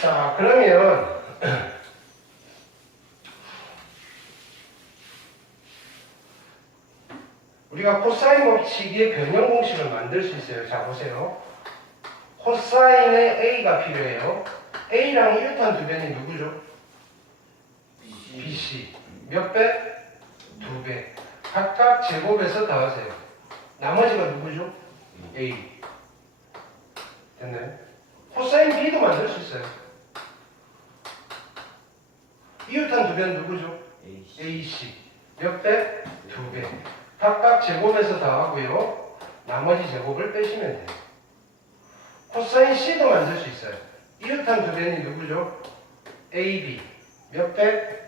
자, 그러면 우리가 코사인 법칙의 변형 공식을 만들 수 있어요. 자, 보세요. 코사인의 A가 필요해요. A랑 1탄 두 변이 누구죠? BC. 몇 배? 2배. 각각 제곱해서 더하세요. 나머지가 누구죠? A. 됐나요? 코사인 B도 만들 수 있어요. 2탄 두 변 누구죠? AC. 몇 배? 2배. 각각 제곱해서 더하고요. 나머지 제곱을 빼시면 돼요. 코사인 C도 만들 수 있어요. 2탄 두 변이 누구죠? AB. 몇 배?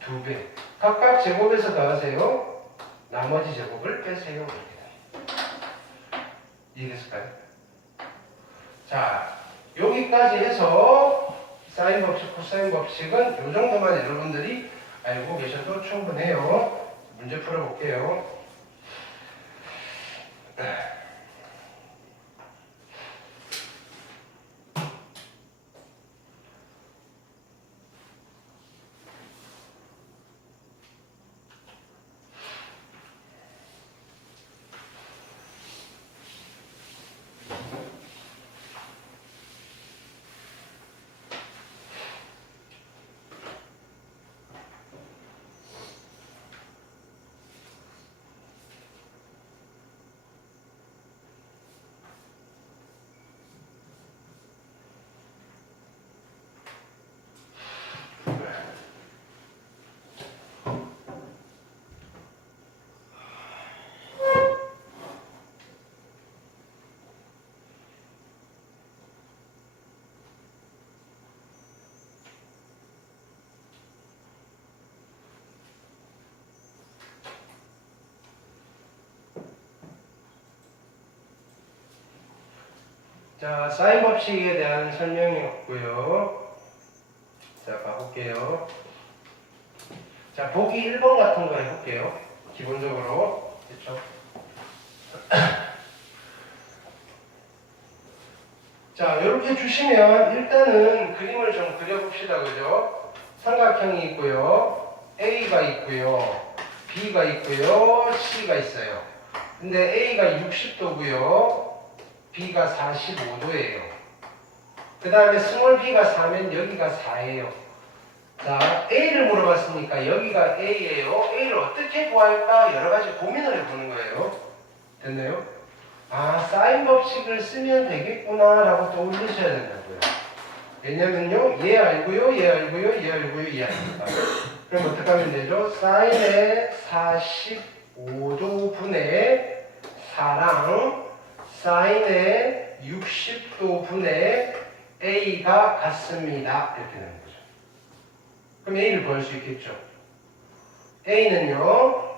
2배. 각각 제곱해서 더하세요. 나머지 제곱을 빼세요. 이해됐을까요? 자, 여기까지 해서 사인 법칙, 코사인 법칙은 이 정도만 여러분들이 알고 계셔도 충분해요. 문제 풀어볼게요. 자, 사인 법칙에 대한 설명이었고요. 자, 가볼게요. 자, 보기 1번 같은 거 해볼게요. 기본적으로. 그렇죠? 자, 이렇게 주시면 일단은 그림을 좀 그려봅시다. 그죠? 삼각형이 있고요. A가 있고요. B가 있고요. C가 있어요. 근데 A가 60도고요. B가 45도예요. 그 다음에 스몰 b가 4면 여기가 4예요. 자, A를 물어봤으니까 여기가 A예요. A를 어떻게 구할까? 여러 가지 고민을 해보는 거예요. 됐나요? 아, 사인 법칙을 쓰면 되겠구나 라고 떠올리셔야 된다고요. 왜냐면요, 얘 알고요, 얘 알고요, 얘 알고요, 얘 아닙니다. 그럼 어떻게 하면 되죠? 사인의 45도 분의 4랑 사인의 60도 분의 A가 같습니다. 이렇게 되는 거죠. 그럼 A를 구할 수 있겠죠. A는요,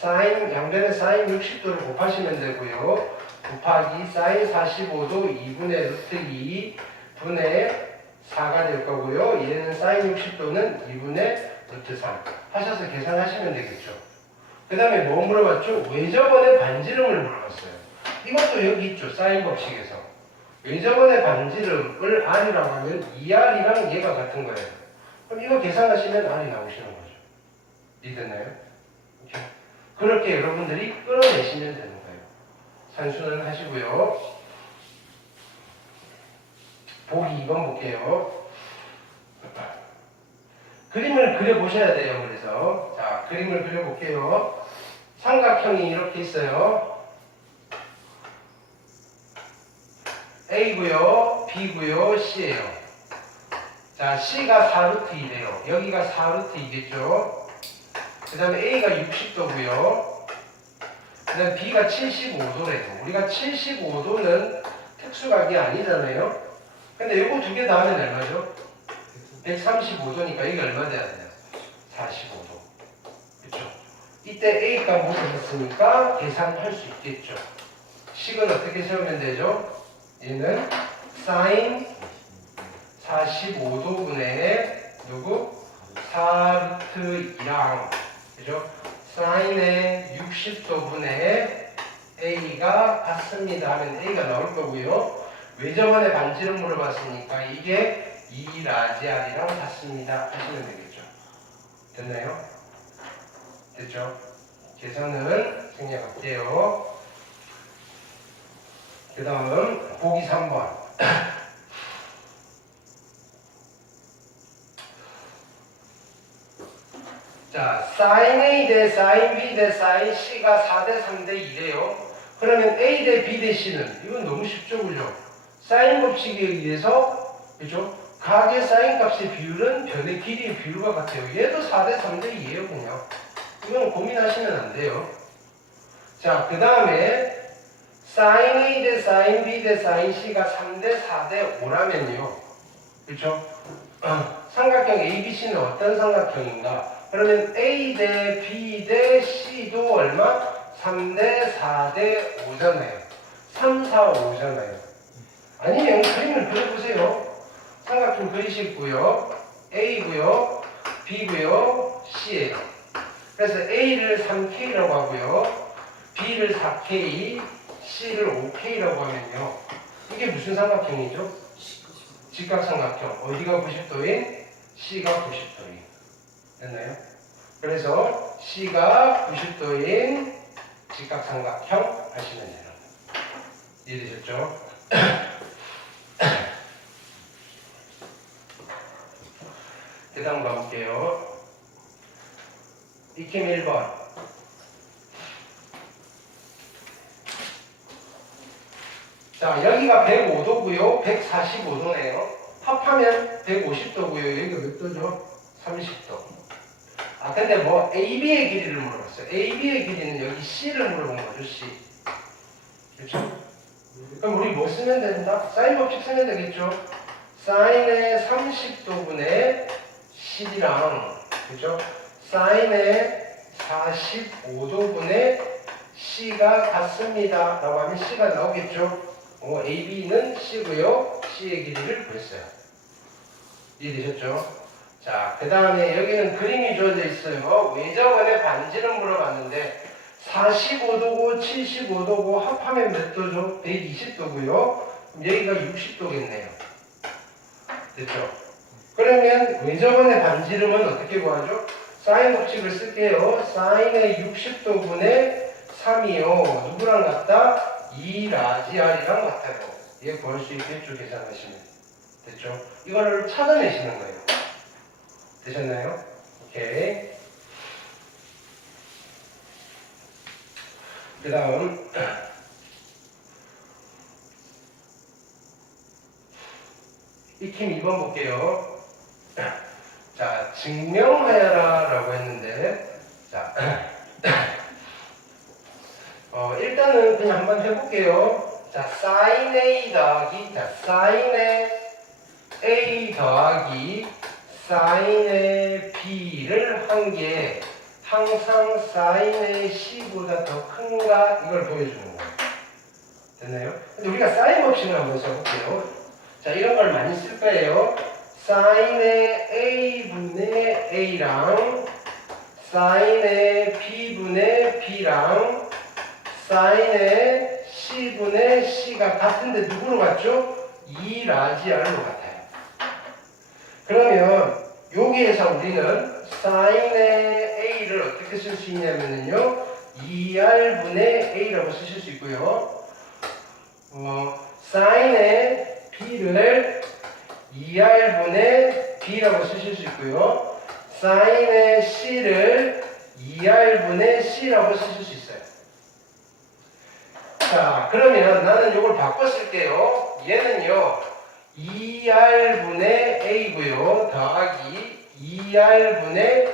사인, 양변의 사인 60도를 곱하시면 되고요. 곱하기 사인 45도 2분의 루트 2 분의 4가 될 거고요. 얘는 사인 60도는 2분의 루트 3 하셔서 계산하시면 되겠죠. 그 다음에 뭐 물어봤죠? 외접원의 반지름을 물어봤어요. 이것도 여기 있죠. 사인 법칙에서. 외접원의 반지름을 R이라고 하면 2R이랑 얘가 같은 거예요. 그럼 이거 계산하시면 R이 나오시는 거죠. 이해됐나요? 이렇게. 그렇게 여러분들이 끌어내시면 되는 거예요. 산수는 하시고요. 보기 2번 볼게요. 그림을 그려보셔야 돼요. 그래서 자, 그림을 그려볼게요. 삼각형이 이렇게 있어요. A고요, B고요, C예요. 자, C가 4루트 2래요. 여기가 4루트 2겠죠. 그 다음에 A가 60도고요. 그 다음에 B가 75도래요. 우리가 75도는 특수각이 아니잖아요. 근데 요거 두 개 더하면 얼마죠? 135도니까 이게 얼마 돼야 돼요? 45도. 그쵸? 이때 A 값 물어봤으니까 계산할 수 있겠죠. 식은 어떻게 세우면 되죠? 얘는 사인 45도분의 누구? 4루트 2랑 그죠? 사인의 60도분의 A가 같습니다 하면 A가 나올 거고요. 외접원의 반지름 물어봤으니까 이게 2 라지 R이랑 같습니다 하시면 되겠죠. 됐나요? 됐죠? 계산은 생략할게요. 그 다음 보기 3번. 자, sin A 대 sin B 대 sin C가 4대 3대 2래요. 그러면 A 대 B 대 C는 이건 너무 쉽죠, 그죠? 사인 법칙에 의해서 그죠? 각의 사인 값의 비율은 변의 길이의 비율과 같아요. 얘도 4대 3대 2예요, 그냥. 이건 고민하시면 안 돼요. 자, 그 다음에 sin A 대 sin B 대 sin C가 3대 4대 5라면요. 그쵸? 삼각형 ABC는 어떤 삼각형인가? 그러면 A 대 B 대 C도 얼마? 3대 4대 5잖아요. 3, 4, 5잖아요. 아니면 그림을 그려보세요. 삼각형 그리시고요. A고요. B고요. C예요. 그래서 A를 3K라고 하고요. B를 4K, C를 5K라고 하면요. 이게 무슨 삼각형이죠? 직각삼각형. 어디가 90도인? C가 90도인. 됐나요? 그래서 C가 90도인 직각삼각형 하시면 돼요. 이해되셨죠? 그 다음 가볼게요. 익힘 1번. 자, 여기가 105도고요. 145도네요. 합하면 150도고요. 여기가 몇 도죠? 30도. 아, 근데 뭐 AB의 길이를 물어봤어요. AB의 길이는 여기 C를 물어본 거죠, C. 그렇죠? 그럼 우리 뭐 쓰면 된다? 사인 법칙 쓰면 되겠죠? 사인의 30도분의 C랑, 그죠? 사인의 45도분의 C가 같습니다. 라고 하면 C가 나오겠죠? AB는 C고요. C의 길이를 구했어요. 이해되셨죠? 자, 그 다음에 여기는 그림이 주어져 있어요. 외접원의 반지름 물어봤는데 45도고 75도고 합하면 몇 도죠? 120도고요. 여기가 60도겠네요. 됐죠? 그러면 외접원의 반지름은 어떻게 구하죠? 사인 법칙을 쓸게요. 사인의 60도분의 3이요. 누구랑 같다? 2 라지 R이랑 같아요. 얘 구할 수 있겠죠? 계산하시면. 됐죠? 이거를 찾아내시는 거예요. 되셨나요? 오케이. 그 다음 익힘 2번 볼게요. 자, 증명하여라 라고 했는데 자, 일단은 그냥 한번 해볼게요. 자, sin A 더하기 sin A 더하기 sin B를 한 게 항상 sin C보다 더 큰가 이걸 보여주는 거예요. 됐나요? 근데 우리가 sin 법칙을 한번 써볼게요. 자, 이런 걸 많이 쓸 거예요. sin의 A분의 A랑 sin의 B분의 B랑 sin의 C분의 C가 같은데 누구로 같죠? 2 라지 R로 같아요. 그러면 여기에서 우리는 sin의 A를 어떻게 쓸 수 있냐면요 2R분의 A라고 쓰실 수 있고요 sin의 B를 2R분의 B라고 쓰실 수 있고요 sin의 C를 2R분의 C라고 쓰실 수 있어요. 자, 그러면 나는 이걸 바꿔 쓸게요. 얘는요 2R분의 A고요. 더하기 2R분의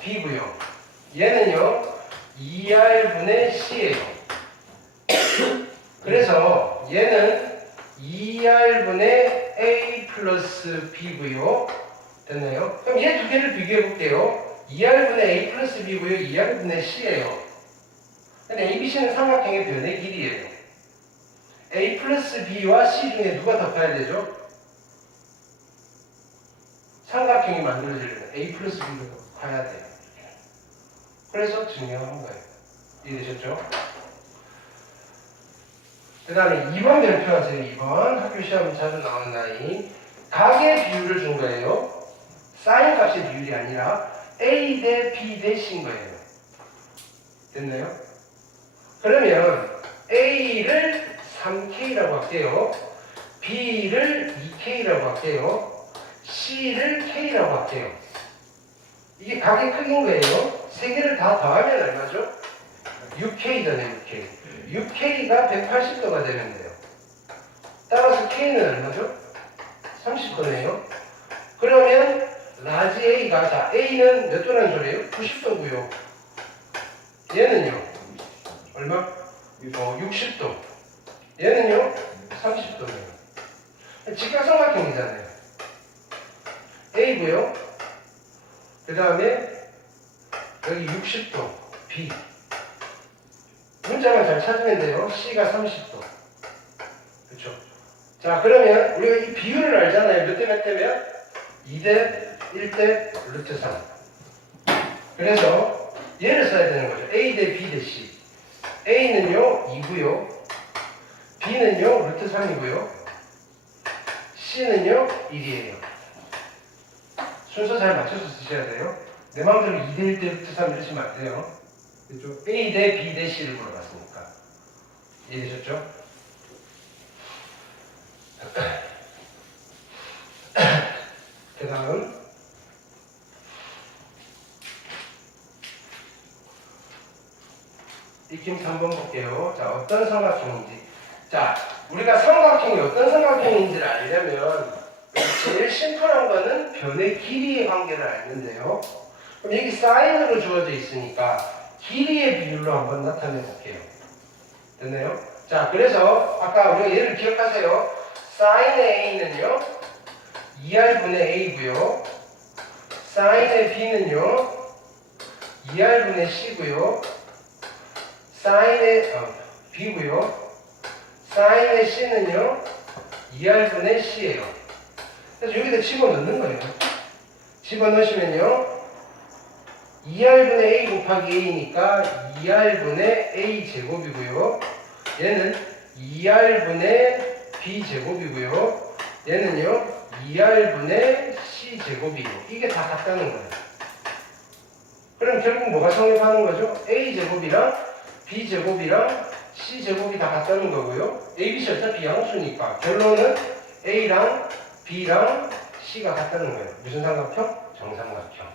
B고요. 얘는요 2R분의 C예요. 그래서 얘는 2R분의 A 플러스 B고요. 됐나요? 그럼 얘 두 개를 비교해 볼게요. 2R분의 A 플러스 B고요. 2R분의 C예요. 근데 ABC는 삼각형의 변의 길이에요. A 플러스 B와 C 중에 누가 더 커야 되죠? 삼각형이 만들어지려면 A 플러스 B가 커야 돼요. 그래서 증명한 거예요. 이해되셨죠? 그 다음에 2번 별표하세요. 2번 학교 시험에 자주 나오는 라인. 각의 비율을 준 거예요. 사인 값의 비율이 아니라 A 대 B 대 C인 거예요. 됐나요? 그러면 A를 3K라고 할게요. B를 2K라고 할게요. C를 K라고 할게요. 이게 각의 크기인 거예요. 세 개를 다 더하면 얼마죠? 6K잖아요, 6K. 6K가 180도가 되면 돼요. 따라서 K는 얼마죠? 30도네요. 그러면 라지 A가, 자, A는 몇 도라는 소리예요? 90도고요. 얘는요? 얼마? 60도. 얘는요? 30도네요. 직각삼각형이잖아요. A고요. 그 다음에 여기 60도 B. 문자만 잘 찾으면 돼요. C가 30도. 그렇죠? 자, 그러면 우리가 이 비율을 알잖아요. 몇 대 몇 대면? 2대 1대 루트 3. 그래서 얘를 써야 되는 거죠. A 대 B 대 C. A는요 2고요. B는요 루트 3이고요. C는요 1이에요. 순서 잘 맞춰서 쓰셔야 돼요. 내 마음대로 2대 1대 루트 3 이러시면 안 돼요. 그렇죠? A 대 B 대 C를 물어봤으니까. 이해되셨죠? 그 다음 익힘 3번 볼게요. 자, 어떤 삼각형인지. 자, 우리가 삼각형이 어떤 삼각형인지를 알려면 제일 심플한 거는 변의 길이의 관계를 알는데요. 그럼 여기 사인으로 주어져 있으니까 길이의 비율로 한번 나타내 볼게요. 됐나요? 자, 그래서 아까 우리가 얘를 기억하세요. 사인의 A는요 2R분의 A고요. 사인의 B는요 2R분의 C고요. 사인의 B고요. 사인의 C는요 2R분의 C예요. 그래서 여기다 집어넣는 거예요. 집어넣으시면요 2R분의 A 곱하기 A니까 2R분의 A 제곱이고요. 얘는 2R분의 B 제곱이고요. 얘는요 2R분의 C 제곱이에요. 이게 다 같다는 거예요. 그럼 결국 뭐가 성립하는 거죠? A 제곱이랑 B 제곱이랑 C 제곱이 다 같다는 거고요. A, B, C 어차피 양수니까 결론은 A랑 B랑 C가 같다는 거예요. 무슨 삼각형? 정삼각형.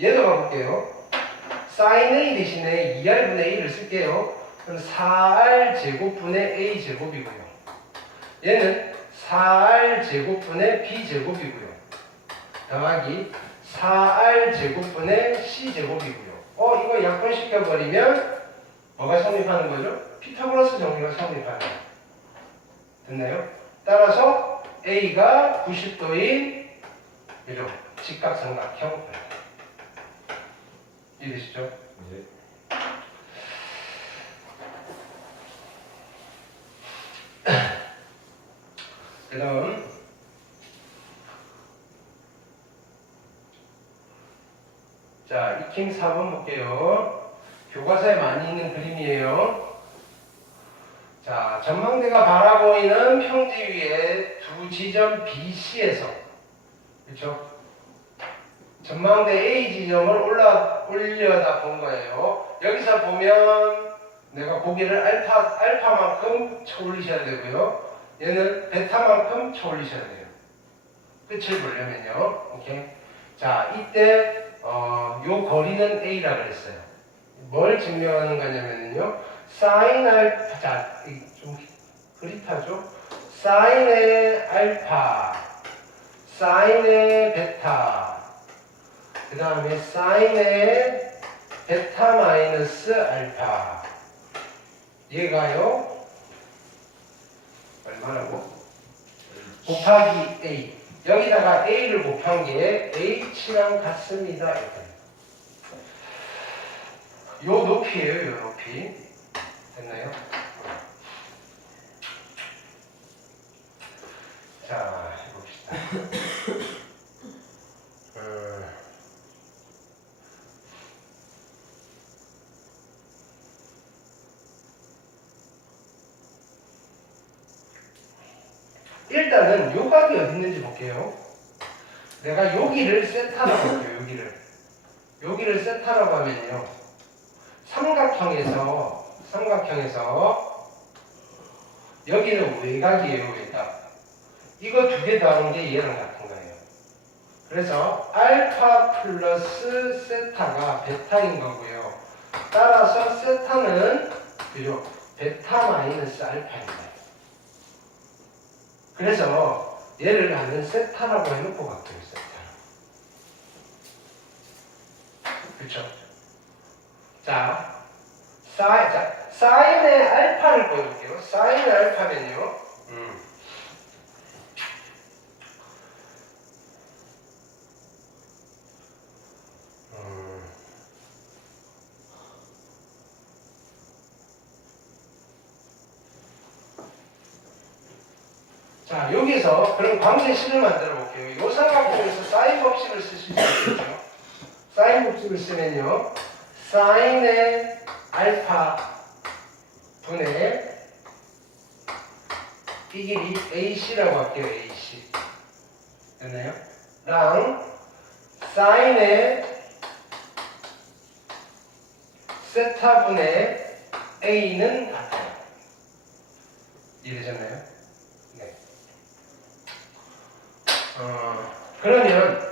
얘도 가볼게요. sin A 대신에 2R분의 A를 쓸게요. 그럼 4R 제곱분의 A 제곱이고요. 얘는 4R 제곱분의 B 제곱이고요. 더하기 4R 제곱분의 C 제곱이고요. 이거 약분시켜버리면 뭐가 성립하는 거죠? 피타고라스 정리가 성립하는 거예요. 됐나요? 따라서 A가 90도인 이런 직각삼각형. 이해되시죠? 네. 그 다음 자, 익힘 4번 볼게요. 교과서에 많이 있는 그림이에요. 자, 전망대가 바라보이는 평지 위에 두 지점 BC에서 그렇죠? 전망대 A 지점을 올려다 본 거예요. 여기서 보면 내가 고개를 알파만큼 쳐올리셔야 되고요. 얘는 베타만큼 쳐올리셔야 돼요. 끝을 보려면요. 오케이. 자, 이때 요 거리는 A라 그랬어요. 뭘 증명하는 거냐면요. 사인 알파, 자, 좀 그릿하죠? 사인의 알파, 사인의 베타, 그 다음에 사인의 베타 마이너스 알파. 얘가요, 얼마라고? 곱하기 A. 여기다가 A를 곱한 게 H랑 같습니다. 요 높이에요, 요 높이. 됐나요? 자, 해봅시다. 일단은 요 각이 어디 있는지 볼게요. 내가 여기를 세타라고 할게요. 여기를 세타라고 하면요. 삼각형에서 여기는 외곽이에요. 외곽. 이거 두 개 더하는 게 얘랑 같은 거예요. 그래서 알파 플러스 세타가 베타인 거고요. 따라서 세타는 그죠? 베타 마이너스 알파입니다. 그래서 얘를 나는 세타라고 해놓고 갈게요. 세타. 그쵸? 자, 사인의 알파를 보여볼게요. 사인의 알파면요. 자, 여기서 그럼 광대식을 만들어 볼게요. 이 삼각형에서 사인 법칙을 쓰실 수 있겠죠. 사인 법칙을 쓰면요. 사인의 알파 분의 이 길이 AC라고 할게요. AC. 됐나요? 랑 사인의 세타 분의 A는 같아요. 이해되셨나요? 네. 그러면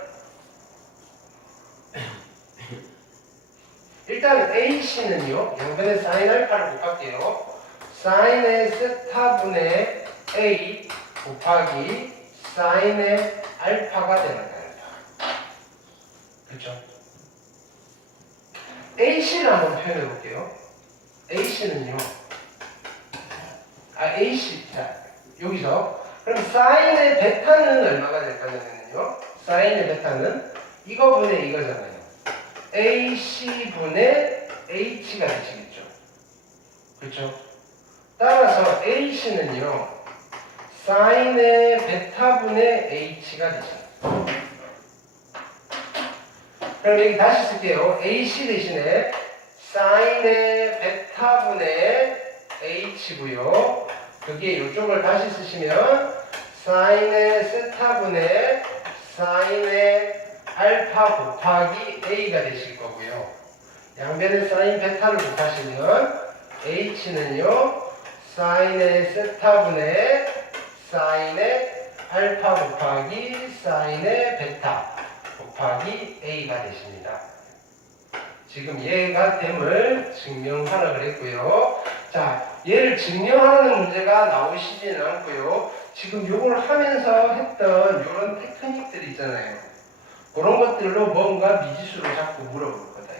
일단 AC는요. 양변에 사인 알파를 곱할게요. 사인의 세타분의 A 곱하기 사인의 알파가 되는 거예요. 그렇죠? AC를 한번 표현해 볼게요. AC는요. AC. 자, 여기서 그럼 사인의 베타는 얼마가 될 거냐면요. 사인의 베타는 이거분의 이거잖아요. AC분의 H가 되시겠죠. 그렇죠? 따라서 AC는요. 사인의 베타분의 H가 되죠. 그럼 여기 다시 쓸게요. AC 대신에 사인의 베타분의 H고요. 거기에 이쪽을 다시 쓰시면 사인의 세타분의 사인의 알파 곱하기 A가 되실 거고요. 양변에 사인 베타를 곱하시면 H는요. 사인의 세타분의 사인의 알파 곱하기 사인의 베타 곱하기 A가 되십니다. 지금 얘가 됨을 증명하라 그랬고요. 자, 얘를 증명하는 문제가 나오시지는 않고요. 지금 요걸 하면서 했던 이런 테크닉들 있잖아요. 그런 것들로 뭔가 미지수를 자꾸 물어볼 거다.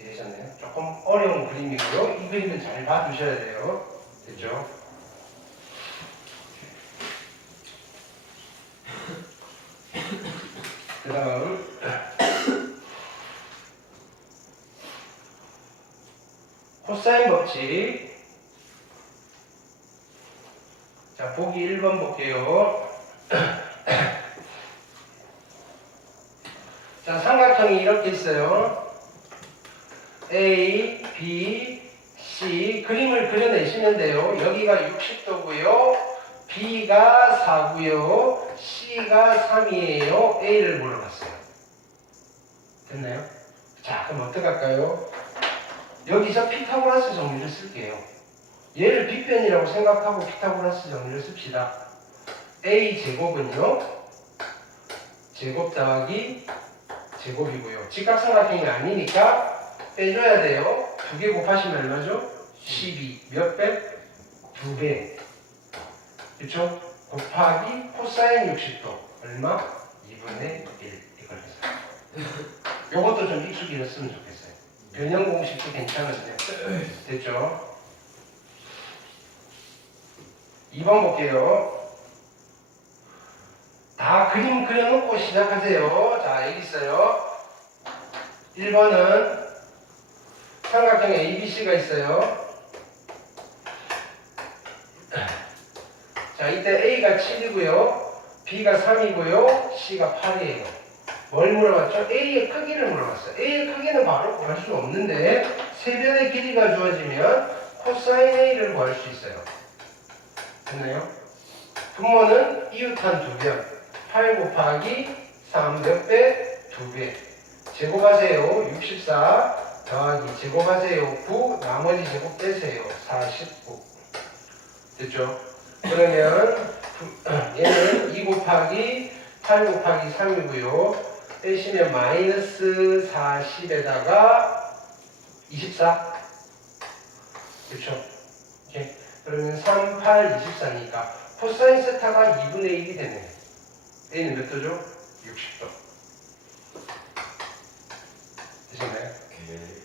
이해하셨나요? 조금 어려운 그림이고요. 이 그림은 잘 봐두셔야 돼요. 됐죠? 그 다음 코사인 법칙. 자, 보기 1번 볼게요. 자, 삼각형이 이렇게 있어요. A, B, C. 그림을 그려내시면 돼요. 여기가 60도고요. B가 4고요. C가 3이에요. A를 물어봤어요. 됐나요? 자, 그럼 어떡할까요? 여기서 피타고라스 정리를 쓸게요. 얘를 빗변이라고 생각하고 피타고라스 정리를 씁시다. A 제곱은요. 제곱 더하기 제곱이고요. 직각삼각형이 아니니까 빼줘야 돼요. 2개 곱하시면 얼마죠? 12. 몇 배? 2배. 그쵸? 곱하기 코사인 60도. 얼마? 2분의 1. 이걸 해서. 요것도 좀 익숙히 했으면 좋겠어요. 변형 공식도 괜찮은데. 됐죠? 2번 볼게요. 다 그림 그려놓고 시작하세요. 자, 여기 있어요. 1번은 삼각형에 ABC가 있어요. 자, 이때 A가 7이고요. B가 3이고요. C가 8이에요. 뭘 물어봤죠? A의 크기를 물어봤어요. A의 크기는 바로 구할 수 없는데 세변의 길이가 주어지면 코사인 A를 구할 수 있어요. 됐나요? 분모는 이웃한 2변. 8 곱하기 3 몇 배? 2배. 제곱하세요. 64 더하기 제곱하세요. 9 나머지 제곱 빼세요. 49. 됐죠? 그러면 얘는 2 곱하기 8 곱하기 3이고요. 빼시면 마이너스 40에다가 24. 그렇죠? 오케이. 그러면 3, 8, 24니까 코사인 세타가 2분의 1이 되네. A는 몇 도죠? 60도. 되셨나요? 네.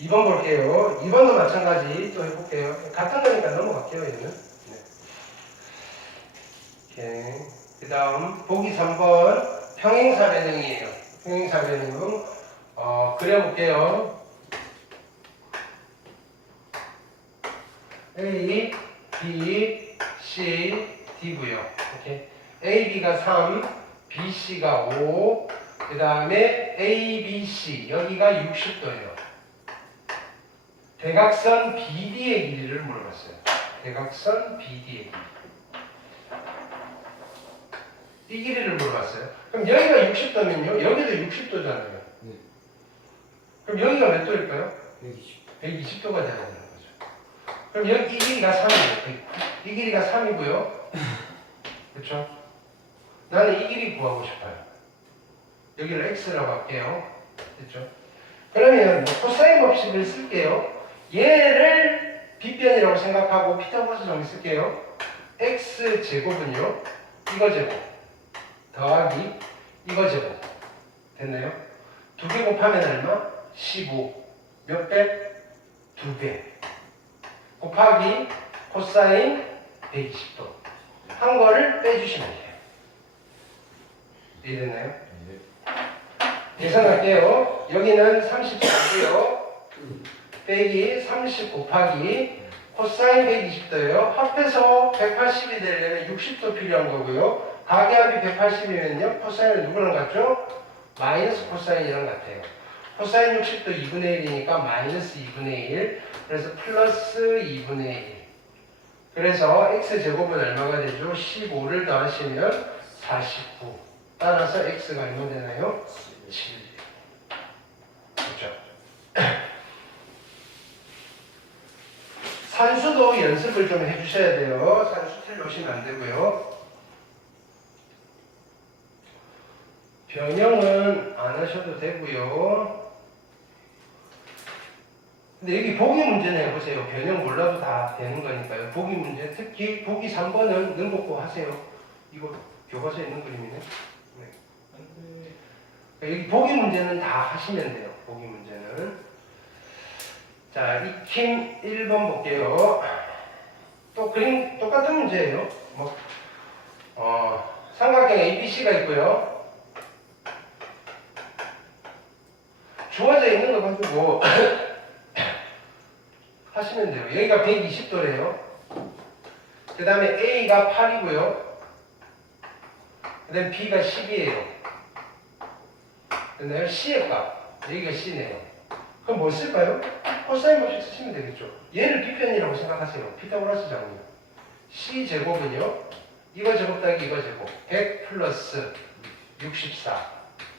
2번 볼게요. 2번도 마찬가지 또 해볼게요. 같은 거니까 넘어갈게요, 얘는. 네. 그 다음, 보기 3번, 평행사 변형이에요. 평행사 변형, 그려볼게요. A, B, C, D고요. 오케이. A, B가 3, B, C가 5, 그 다음에 A, B, C, 여기가 60도예요. 대각선 BD의 길이를 물어봤어요. 대각선 BD의 길이. 이 길이를 물어봤어요. 그럼 여기가 60도면요. 여기도 60도잖아요. 네. 그럼 여기가 몇 도일까요? 120. 120도가 되는 거죠. 그럼 여기 이 길이가 3이에요. 이 길이가 3이고요. 그렇죠? 나는 이 길이 구하고 싶어요. 여기를 x라고 할게요. 됐죠? 그러면 코사인 법칙을 쓸게요. 얘를 빗변이라고 생각하고 피타고라스 정리 쓸게요. x 제곱은요. 이거 제곱 더하기 이거 제곱 됐나요? 2개 곱하면 얼마? 15 몇 배? 2배 곱하기 코사인 120도 한 거를 빼주시면 돼요. 이해됐나요? 네. 계산할게요. 여기는 34고요. 빼기 30 곱하기 코사인 120도예요. 합해서 180이 되려면 60도 필요한 거고요. 가계합이 180이면요. 코사인은 누구랑 같죠? 마이너스 코사인이랑 같아요. 코사인 60도 2분의 1이니까 마이너스 2분의 1. 그래서 플러스 2분의 1. 그래서 x제곱은 얼마가 되죠? 15를 더하시면 49. 따라서 x가 얼마 되나요? 7. 그렇죠? 산수도 연습을 좀 해주셔야 돼요. 산수 틀려오시면 안 되고요. 변형은 안 하셔도 되고요. 근데 여기 보기 문제는 해보세요. 변형 몰라도 다 되는 거니까요. 보기 문제, 특히 보기 3번은 능곡고 하세요. 이거 교과서에 있는 그림이네. 여기 보기 문제는 다 하시면 돼요. 보기 문제는. 자, 익힘 1번 볼게요. 또 그림 똑같은 문제예요. 삼각형 ABC가 있고요. 주어져 있는 거 가지고 하시면 돼요. 여기가 120도래요. 그 다음에 A가 8이고요. 그 다음에 B가 10이에요. 됐나요? C의 값. 여기가 C네요. 그럼 뭐 쓸까요? 코사인 법칙 쓰시면 되겠죠. 얘를 B편이라고 생각하세요. 피타고라스 정리. C제곱은요. 이거 제곱 더하기 이거 제곱. 100 플러스 64.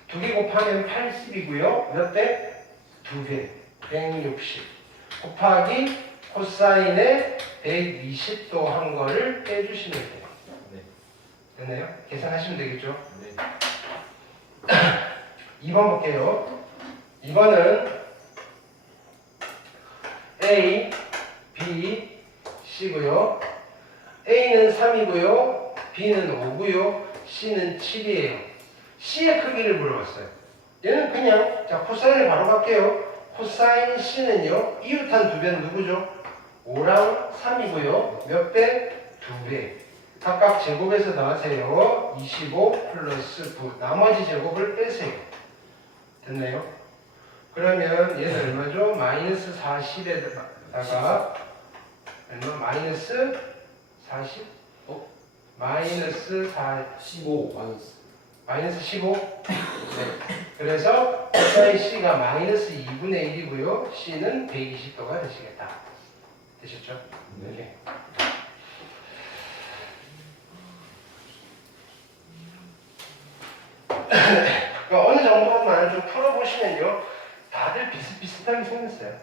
2개 곱하면 80이고요. 몇 배? 2배. 160. 곱하기 코사인의 120도 한 거를 빼주시면 돼요. 네. 됐나요? 계산하시면 되겠죠? 네. 2번 볼게요. 2번은 A, B, C고요. A는 3이고요. B는 5고요. C는 7이에요. C의 크기를 물어봤어요. 얘는 그냥 자 코사인을 바로 갈게요. 코사인 C는요. 이웃한 2배는 누구죠? 5랑 3이고요. 몇 배? 2배. 각각 제곱해서 나가세요. 25 플러스 9. 나머지 제곱을 빼세요. 됐나요? 그러면 얘는 얼마죠? 마이너스 40에다가 얼마? 마이너스 40? 마이너스 4 15 마이너스 마이너스 15? 네. 그래서 코사인 C가 마이너스 2분의 1이고요. C는 120도가 되시겠다. 되셨죠? 네. 그러니까 어느 정도만 좀 풀어보시면요. 다들 비슷비슷하게 생겼어요.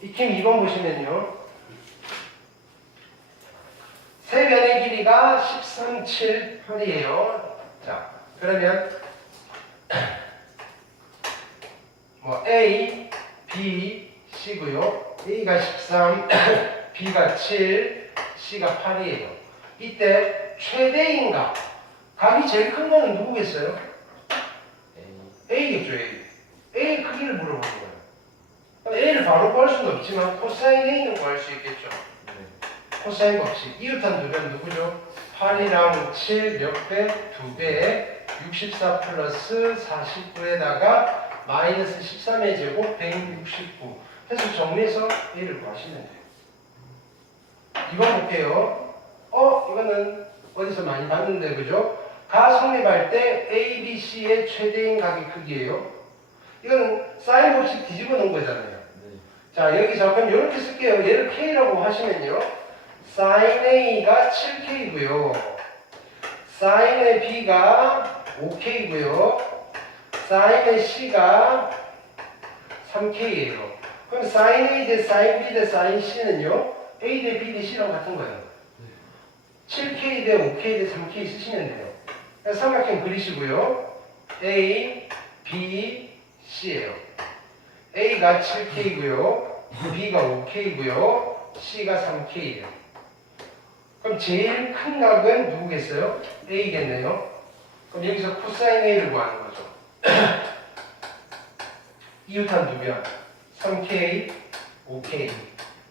익힘 2번 보시면요. 세 변의 길이가 13, 7, 8이에요. 자, 그러면 뭐 A, B, C고요. A가 13, B가 7, C가 8이에요. 이때 최대인 각, 각이 제일 큰 거는 누구겠어요? A겠죠, A. A의 크기를 물어보는 거예요. A를 바로 구할 수는 없지만 코사인 A는 구할 수 있겠죠. 코사인 법칙. 이웃한 두변 누구죠? 8이랑 7 몇 배? 2배. 64 플러스 49에다가 마이너스 13의 제곱 169. 해서 정리해서 A를 구하시면 돼요. 2번 볼게요. 이거는 어디서 많이 봤는데, 그죠? 가 성립할 때 A, B, C의 최대인 각의 크기예요. 이건 사인 법칙 뒤집어 놓은 거잖아요. 네. 자, 여기서 그럼 이렇게 쓸게요. 얘를 K라고 하시면요. 사인 A가 7K고요. 사인의 B가 5K고요. 사인의 C가 3K예요. 그럼 사인 A 대 사인 B 대 사인 C는요. A 대 B 대 C랑 같은 거예요. 7K 대 5K 대 3K 쓰시면 돼요. 삼각형 그리시고요. A, B, C예요. A가 7K고요. B가 5K고요. C가 3K예요. 그럼 제일 큰 각은 누구겠어요? A겠네요. 그럼 여기서 코사인 A를 구하는 거죠. 이웃한 두변 3K, 5K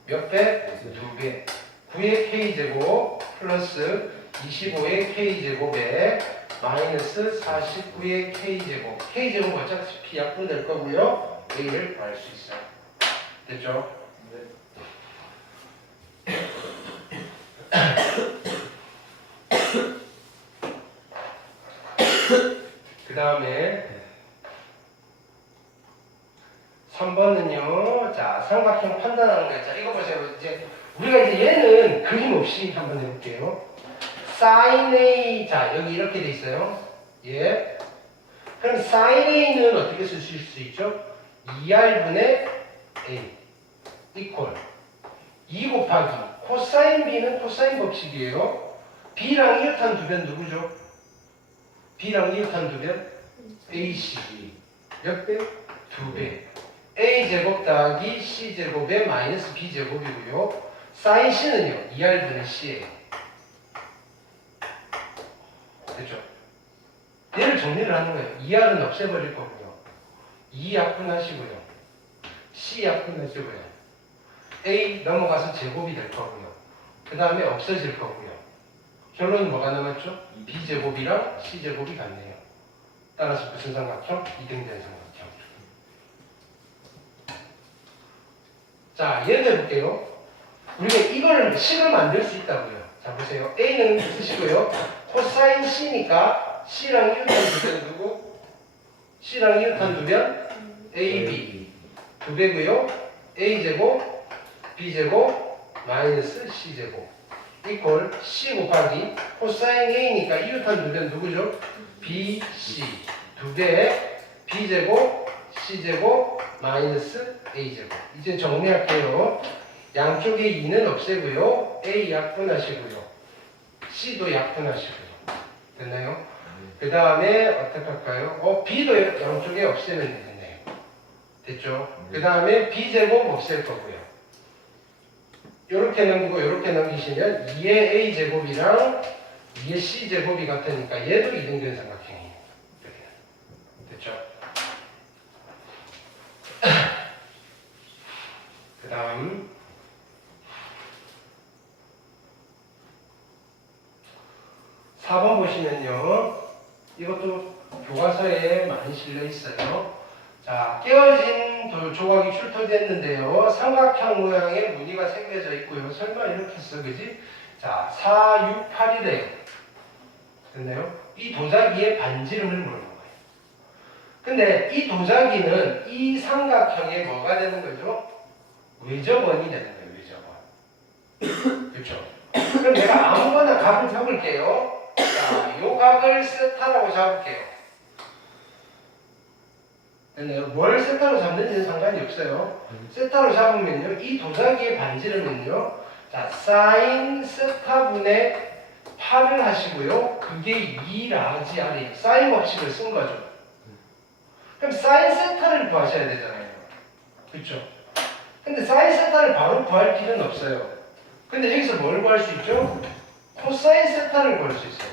몇 배? 2배. 9의 K제곱 플러스 25의 K제곱에 마이너스 49의 K제곱. K제곱 어차피 약분될 거고요. A를 구할 수 있어요. 됐죠? 네. 그 다음에 3번은요. 자, 삼각형 판단하는 거예요. 자, 이거 보세요. 이제 우리가 이제 얘는 그림 없이 한번 해볼게요. sin A, 자, 여기 이렇게 돼 있어요. 예. 그럼 sin A는 어떻게 쓸 수 있죠? 2R분의 A 이퀄 2 곱하기 코사인 B는 코사인 법칙이에요. B랑 이웃한 두변 누구죠? B랑 이웃한 두변 AC 몇 배? 2배. A제곱 더하기 C제곱의 마이너스 B제곱이고요. 사인 C는요 2R분의 C예요. 됐죠? 얘를 정리를 하는 거예요. 2R은 없애버릴 거고요. 2 약분하시고요. C 약분하시고요. A 넘어가서 제곱이 될 거고요. 그 다음에 없어질 거고요. 결론은 뭐가 남았죠? B제곱이랑 C제곱이 같네요. 따라서 무슨 삼각형? 이등변 삼각형. 자, 예를 들어볼게요. 우리가 이걸 식을 만들 수 있다고요. 자, 보세요. A는 쓰시고요. 코사인 C니까 C랑 이웃한 두변 누구? C랑 이웃한 두변 AB 2배고요. A제곱 B제곱 마이너스 C제곱 이퀄 C 곱하기 코사인 A니까 이웃한 두변 누구죠? BC 2배 B제곱 C제곱 마이너스 A제곱. 이제 정리할게요. 양쪽에 2는 없애고요. A 약분하시고요. C도 약분하시고요. 됐나요? 그 다음에 어떻게 할까요? B도 양쪽에 없애면 되겠네요. 됐죠? 그 다음에 B제곱 없앨 거고요. 이렇게 넘기고 이렇게 넘기시면 2의 A제곱이랑 2의 C제곱이 같으니까 얘도 이등변 삼각형이에요. 됐죠? 그 다음 4번 보시면요. 이것도 교과서에 많이 실려 있어요. 자, 깨어진 조각이 출토됐는데요. 삼각형 모양의 무늬가 새겨져 있고요. 설마 이렇게 써, 그지? 자, 4, 6, 8이래요. 됐나요? 이 도자기의 반지름을 물어본 거예요. 근데 이 도자기는 이 삼각형의 뭐가 되는 거죠? 외접원이 되는 거예요. 외접원. 그렇죠? 그럼 내가 아무거나 각을 잡을게요. 자, 요 각을 세타라고 잡을게요. 됐나요? 뭘 세타로 잡는지는 상관이 없어요. 세타로 잡으면요, 이 도자기의 반지름은요, 자, 사인 세타분의 8을 하시고요. 그게 2라지 아니에요. 사인 법칙을 쓴 거죠. 그럼 사인 세타를 구하셔야 되잖아요. 그렇죠? 근데 사인 세타를 바로 구할 필요는 없어요. 근데 여기서 뭘 구할 수 있죠? 코사인 세타를 구할 수 있어요.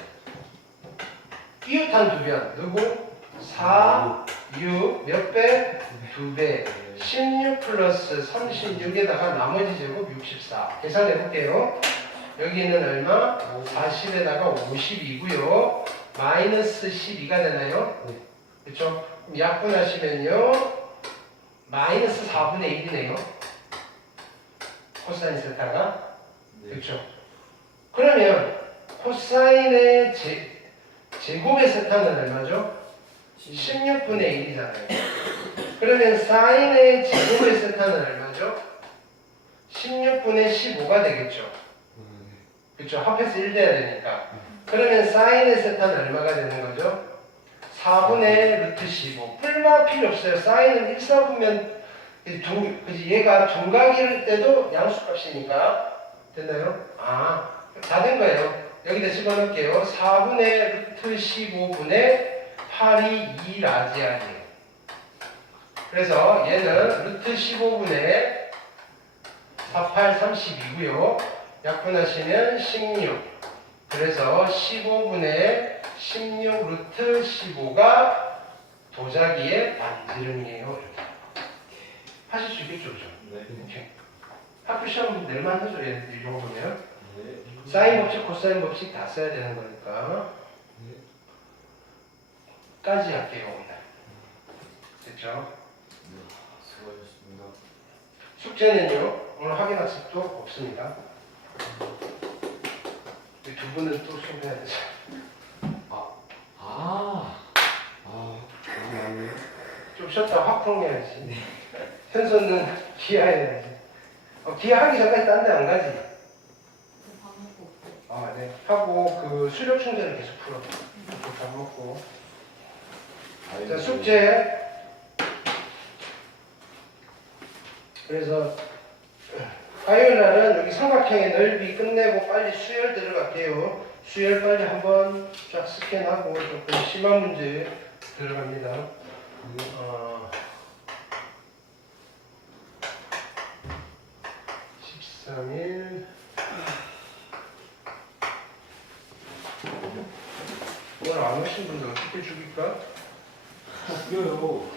이웃한 두 변. 누구? 4, 6, 몇 배? 2배. 16 플러스 36에다가 나머지 제곱 64. 계산해 볼게요. 여기는 얼마? 40에다가 52고요. 마이너스 12가 되나요? 그렇죠? 그럼 약분하시면요. 마이너스 4분의 1이네요. 코사인 세타가. 그렇죠? 그러면 코사인의 제곱의 세타는 얼마죠? 16분의 1이잖아요. 그러면 사인의 제곱의 세타는 얼마죠? 16분의 15가 되겠죠. 그렇죠? 합해서 1 돼야 되니까. 그러면 사인의 세타는 얼마가 되는 거죠? 4분의 루트 15. 풀마 필요 없어요. 사인은 1, 4분면 얘가 정각일 때도 양수값이니까. 됐나요? 아, 다 된 거예요. 여기다 집어넣을게요. 4분의 루트 15분의 8이 2라지안이에요. 그래서 얘는 루트 15분의 48, 32고요. 약분하시면 16. 그래서 15분의 16 루트 15가 도자기의 반지름이에요. 이렇게. 하실 수 있겠죠, 그죠? 네. 이렇게. 학교 시험 낼만 하죠, 이 정도면. 네. 사인 법칙, 코사인 법칙 다 써야 되는 거니까. 네. 까지 할게요, 오늘. 됐죠? 네. 수고하셨습니다. 숙제는요, 오늘 확인 학습도 없습니다. 두 분은 또 수업해야 되죠. 맞네. 좀 쉬었다 확 풀어내야지. 현수는 기하해야지. 기하하기 전까지 딴 데 안 가지? 아, 네. 하고 그 수력 충전을 계속 풀어. 밥 먹고. 자, 숙제. 그래서 화요일 날은 여기 삼각형의 넓이 끝내고 빨리 수열 들어갈게요. 수열 빨리 한번 쫙 스캔하고 조금 심한 문제 들어갑니다. 13일 오늘 안 오신 분들 어떻게 죽일까? 죽여요.